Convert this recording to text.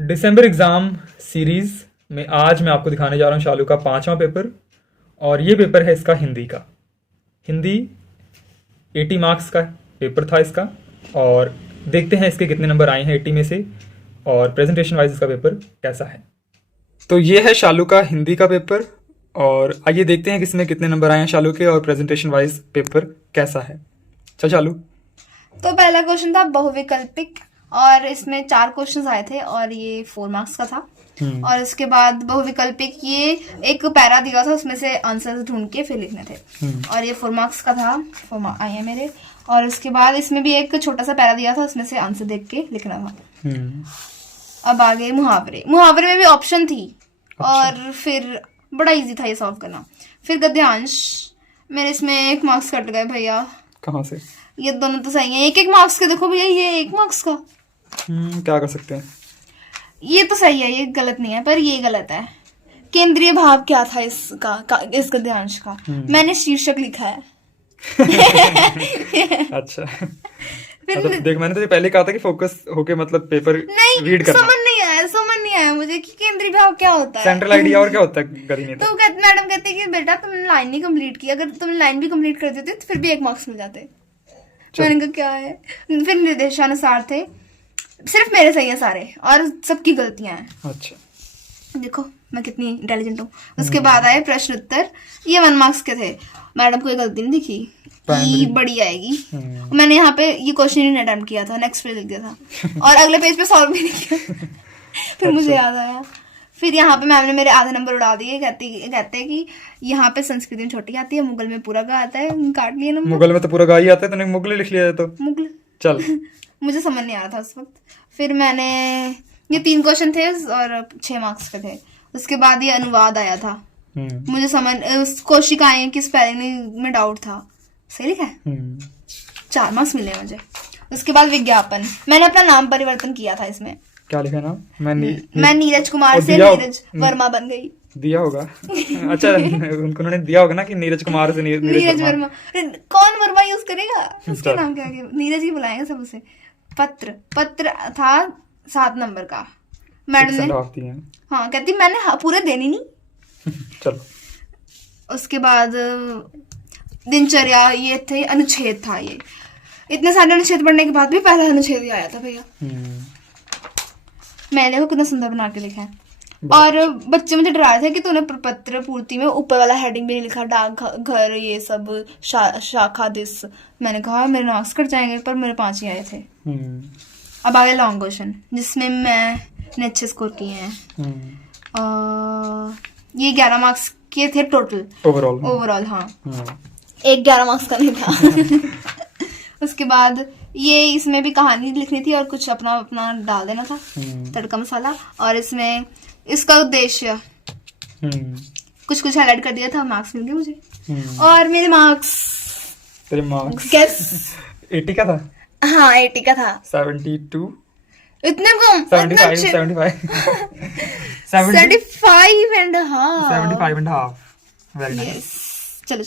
दिसंबर exam series में आज मैं आपको दिखाने जा रहा हूँ शालू का 5वां पेपर। और ये पेपर है इसका हिंदी का। हिंदी 80 मार्क्स का पेपर था इसका। और देखते हैं इसके कितने नंबर आए हैं 80 में से, और प्रेजेंटेशन वाइज इसका पेपर कैसा है। तो ये है शालू का हिंदी का पेपर, और आइए देखते हैं कि इसमें कितने नंबर आए हैं शालू के, और प्रेजेंटेशन वाइज पेपर कैसा है। चल शालू। तो पहला क्वेश्चन था बहुविकल्पिक, और इसमें 4 क्वेश्चंस आए थे और ये 4 मार्क्स का था। और उसके बाद बहुविकल्पिक ये एक पैरा दिया था, उसमें से आंसर ढूंढ के फिर लिखने थे, और ये 4 मार्क्स का था। 4 मार्क्स आए हैं मेरे। और उसके बाद इसमें भी एक छोटा सा पैरा दिया था, उसमें से आंसर देख के लिखना था। अब आगे मुहावरे। मुहावरे में भी ऑप्शन थी। अच्छा। और फिर बड़ा इजी था ये सॉल्व करना। फिर गद्यांश, मेरे इसमें 1 मार्क्स कट गए भैया। कहाँ से? ये दोनों तो सही है, 1-1 मार्क्स के। देखो भैया ये 1 मार्क्स का। क्या कर सकते हैं? ये तो सही है, ये गलत नहीं है, पर ये गलत है। केंद्रीय भाव क्या था इसका, इस गद्यांश का? मैंने शीर्षक लिखा है। अच्छा। फिर देख, मैंने तो पहले कहा था कि फोकस होके मतलब पेपर रीड करना। समझ नहीं आया मुझे कि केंद्रीय भाव क्या होता है, सेंट्रल आइडिया और क्या होता है करी नहीं तो मैडम कहती कि बेटा तुमने लाइन नहीं कंप्लीट की, अगर तुमने लाइन भी कंप्लीट कर देते तो फिर भी 1 मार्क्स मिल जाते। मैंने कहा क्या है। फिर निर्देशानुसार थे, सिर्फ मेरे सही है सारे और सबकी गलतियां हैं। अच्छा, देखो मैं कितनी इंटेलिजेंट हूँ। उसके बाद आए प्रश्न उत्तर, ये 1 मार्क्स के थे। मैडम को ये गलती नहीं दिखी, ई बड़ी आएगी। मैंने यहाँ पे ये क्वेश्चन ही अटेम्प्ट किया था, नेक्स्ट पेज लिख दिया था और अगले पेज पे सॉल्व भी नहीं किया। फिर मुझे याद आया, फिर यहाँ पे मैम ने मेरे आधे नंबर उड़ा दिए। कहते हैं कि यहाँ पे संस्कृत में छोटी आती है, मुगल में पूरा गा आता है। काट लिए नंबर। मुगल में तो पूरा गा ही आता है, तूने मुगल लिख लिया है तो मुगल। चल। मुझे समझ नहीं आ रहा था उस वक्त। फिर मैंने ये 3 क्वेश्चन थे और 6 मार्क्स के थे। उसके बाद ये अनुवाद आया था। मुझे समझ कोशिकाएं की स्पेलिंग में डाउट था, सही लिखा है। 4 मार्क्स मिले मुझे। उसके बाद विज्ञापन, मैंने अपना नाम परिवर्तन किया था इसमें। क्या लिखा नाम? मैं नीरज कुमार से नीरज वर्मा बन गई। दिया होगा। अच्छा, उन्होंने दिया होगा ना कि नीरज कुमार से नीरज वर्मा। कौन वर्मा यूज करेगा, उसका नाम क्या है? नीरज ही बुलाएंगे सब उसे। पत्र था 7 नंबर का। मैडम ने हाँ कहती मैंने पूरे देनी नहीं। चलो। उसके बाद दिनचर्या, ये थे अनुच्छेद था। ये इतने सारे अनुच्छेद पढ़ने के बाद भी पहला अनुच्छेद ही आया था भैया। मैंने देखो कितना सुंदर बना के लिखा है। और बच्चे मुझे डरा थे कि तूने पत्र पूर्ति में ऊपर वाला हेडिंग भी नहीं लिखा, डाक घर ये सब शाखा दिस। मैंने कहा मेरे मार्क्स कट जाएंगे, पर मेरे 5 ही आए थे। अब आगे लॉन्ग क्वेश्चन, जिसमें मैंने अच्छे स्कोर किए हैं। ये 11 मार्क्स के थे टोटल, ओवरऑल। हाँ, एक 11 मार्क्स का नहीं था। उसके बाद ये इसमें भी कहानी लिखनी थी और कुछ अपना डाल देना था, तड़का मसाला। और इसमें इसका उद्देश्य कुछ हाईलाइट कर दिया था, मार्क्स मिल गए मुझे। और मेरे मार्क्स, तेरे मार्क्स गेस 80 का था। हाँ 80 का था। 72 इतने कम? 75 75 and half. 75 and half. Very nice. चलो।